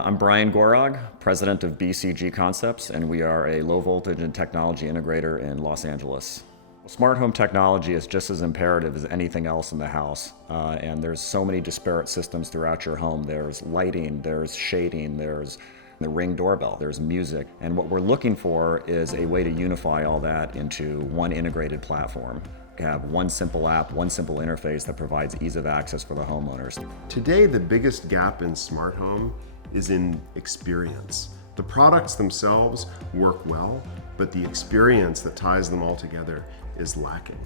I'm Brian Gorog, president of BCG Concepts, and we are a low voltage and technology integrator in Los Angeles. Smart home technology is just as imperative as anything else in the house, and there's so many disparate systems throughout your home. There's lighting, there's shading, there's the Ring doorbell, there's music, and what we're looking for is a way to unify all that into one integrated platform. Have one simple app, one simple interface that provides ease of access for the homeowners. Today, the biggest gap in smart home is in experience. The products themselves work well, but the experience that ties them all together is lacking.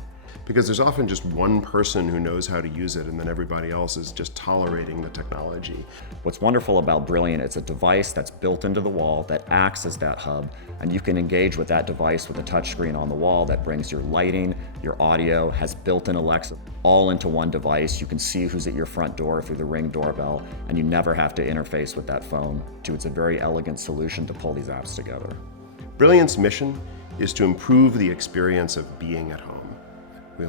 Because there's often just one person who knows how to use it, and then everybody else is just tolerating the technology. What's wonderful about Brilliant, it's a device that's built into the wall that acts as that hub, and you can engage with that device with a touchscreen on the wall that brings your lighting, your audio, has built-in Alexa, all into one device. You can see who's at your front door through the Ring doorbell, and you never have to interface with that phone. It's a very elegant solution to pull these apps together. Brilliant's mission is to improve the experience of being at home.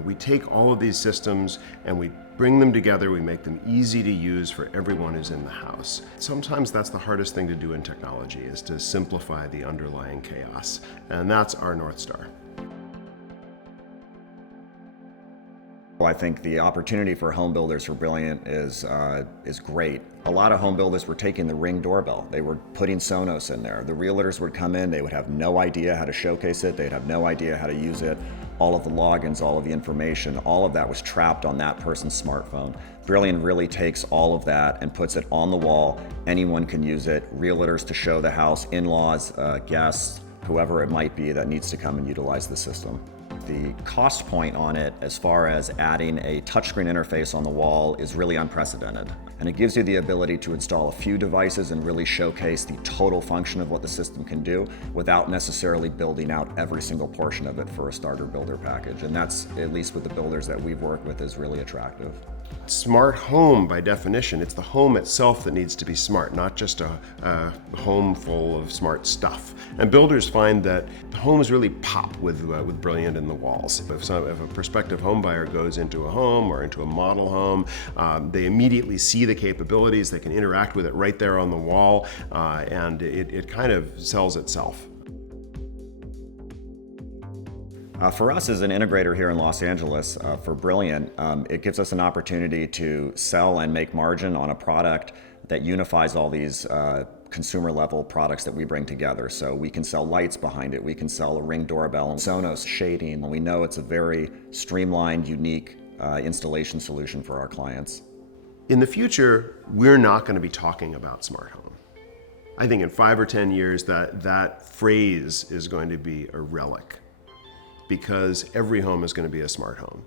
We take all of these systems and we bring them together, we make them easy to use for everyone who's in the house. Sometimes that's the hardest thing to do in technology, is to simplify the underlying chaos. And that's our North Star. Well, I think the opportunity for home builders for Brilliant is great. A lot of home builders were taking the Ring doorbell. They were putting Sonos in there. The realtors would come in, they would have no idea how to showcase it, they'd have no idea how to use it. All of the logins, all of the information, all of that was trapped on that person's smartphone. Brilliant really takes all of that and puts it on the wall. Anyone can use it. Realtors to show the house, in-laws, guests, whoever it might be that needs to come and utilize the system. The cost point on it, as far as adding a touchscreen interface on the wall, is really unprecedented. And it gives you the ability to install a few devices and really showcase the total function of what the system can do without necessarily building out every single portion of it for a starter builder package. And that's, at least with the builders that we've worked with, is really attractive. Smart home, by definition, it's the home itself that needs to be smart, not just a home full of smart stuff. And builders find that the homes really pop with Brilliant in the walls. If a prospective home buyer goes into a home or into a model home, they immediately see the capabilities, they can interact with it right there on the wall, and it kind of sells itself. For us as an integrator here in Los Angeles, for Brilliant, it gives us an opportunity to sell and make margin on a product that unifies all these consumer level products that we bring together. So we can sell lights behind it, we can sell a Ring doorbell and Sonos shading. We know it's a very streamlined, unique installation solution for our clients. In the future, we're not going to be talking about smart home. I think in 5 or 10 years that phrase is going to be a relic, because every home is going to be a smart home.